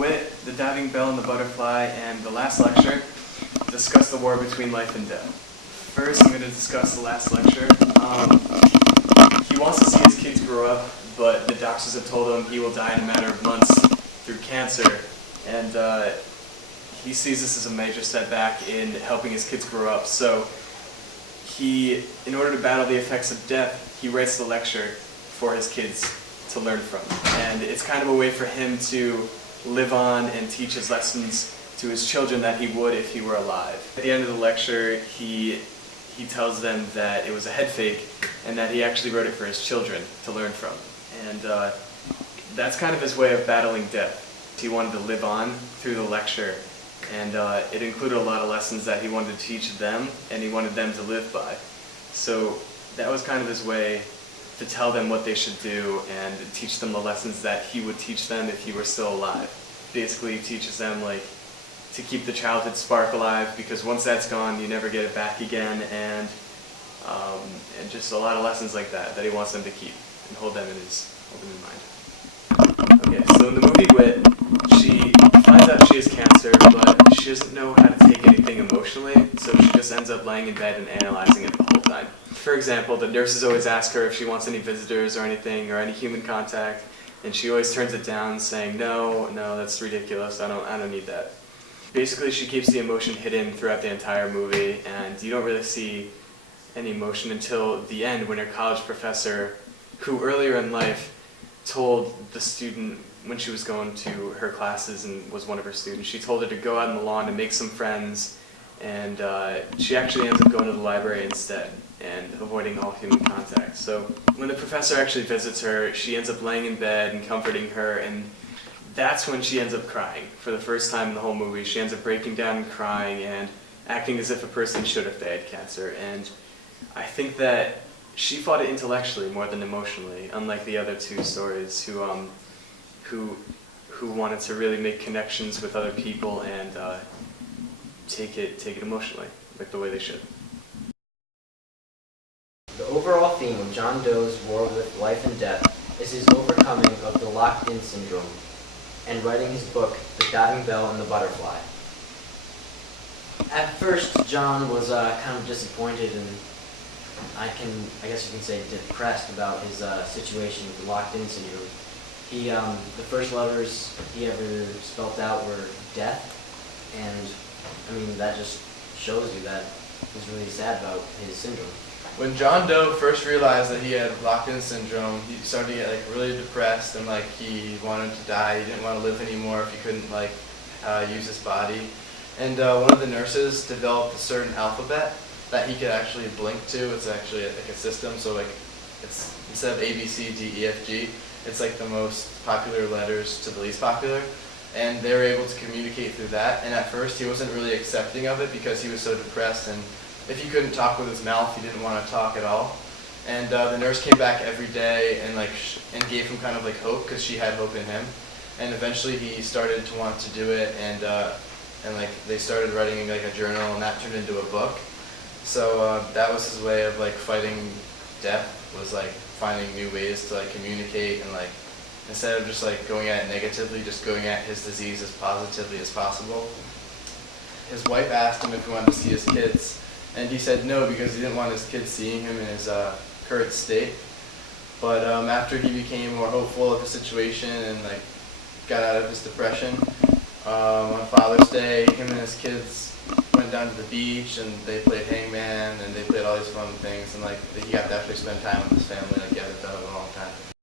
Wit, The Diving Bell and the Butterfly, and the last lecture discuss the war between life and death. First, I'm going to discuss the last lecture. He wants to see his kids grow up, but the doctors have told him he will die in a matter of months through cancer, and he sees this as a major setback in helping his kids grow up. So in order to battle the effects of death, he writes the lecture for his kids to learn from. And it's kind of a way for him to live on and teach his lessons to his children that he would if he were alive. At the end of the lecture, he tells them that it was a head fake and that he actually wrote it for his children to learn from. And that's kind of his way of battling death. He wanted to live on through the lecture, and it included a lot of lessons that he wanted to teach them and he wanted them to live by. So that was kind of his way to tell them what they should do and teach them the lessons that he would teach them if he were still alive. Basically, he teaches them to keep the childhood spark alive, because once that's gone, you never get it back again, and just a lot of lessons like that he wants them to keep and hold them in mind. Okay, so in the movie Wit, she finds out she has cancer, but she doesn't know how to take anything emotionally, so she just ends up laying in bed and analyzing it the whole time. For example, the nurses always ask her if she wants any visitors or anything, or any human contact, and she always turns it down, saying, no, that's ridiculous, I don't need that. Basically, she keeps the emotion hidden throughout the entire movie, and you don't really see any emotion until the end, when her college professor, who earlier in life told the student, when she was going to her classes and was one of her students, she told her to go out on the lawn and make some friends, and she actually ends up going to the library instead and avoiding all human contact. So when the professor actually visits her, she ends up laying in bed and comforting her, and that's when she ends up crying. For the first time in the whole movie, she ends up breaking down and crying and acting as if a person should if they had cancer. And I think that she fought it intellectually more than emotionally, unlike the other two stories who wanted to really make connections with other people and take it emotionally, like the way they should. The overall theme of John Doe's war with life and death is his overcoming of the locked-in syndrome and writing his book, The Diving Bell and the Butterfly. At first, John was kind of disappointed and I guess you can say depressed about his situation with the locked-in syndrome. The first letters he ever spelt out were death, and I mean, that just shows you that he's really sad about his syndrome. When John Doe first realized that he had locked-in syndrome, he started to get really depressed, and he wanted to die. He didn't want to live anymore if he couldn't use his body. And one of the nurses developed a certain alphabet that he could actually blink to. It's actually a system, so it's instead of A, B, C, D, E, F, G, it's the most popular letters to the least popular. And they were able to communicate through that. And at first he wasn't really accepting of it because he was so depressed, and if he couldn't talk with his mouth, he didn't want to talk at all. And the nurse came back every day and and gave him kind of hope, because she had hope in him. And eventually he started to want to do it, and they started writing a journal, and that turned into a book. So that was his way of fighting death, was finding new ways to communicate, and instead of just going at it negatively, just going at his disease as positively as possible. His wife asked him if he wanted to see his kids, and he said no, because he didn't want his kids seeing him in his current state. But after he became more hopeful of the situation and got out of his depression, on Father's Day, him and his kids went down to the beach and they played hangman and they played all these fun things, and he got to actually spend time with his family like he hasn't done in a long time.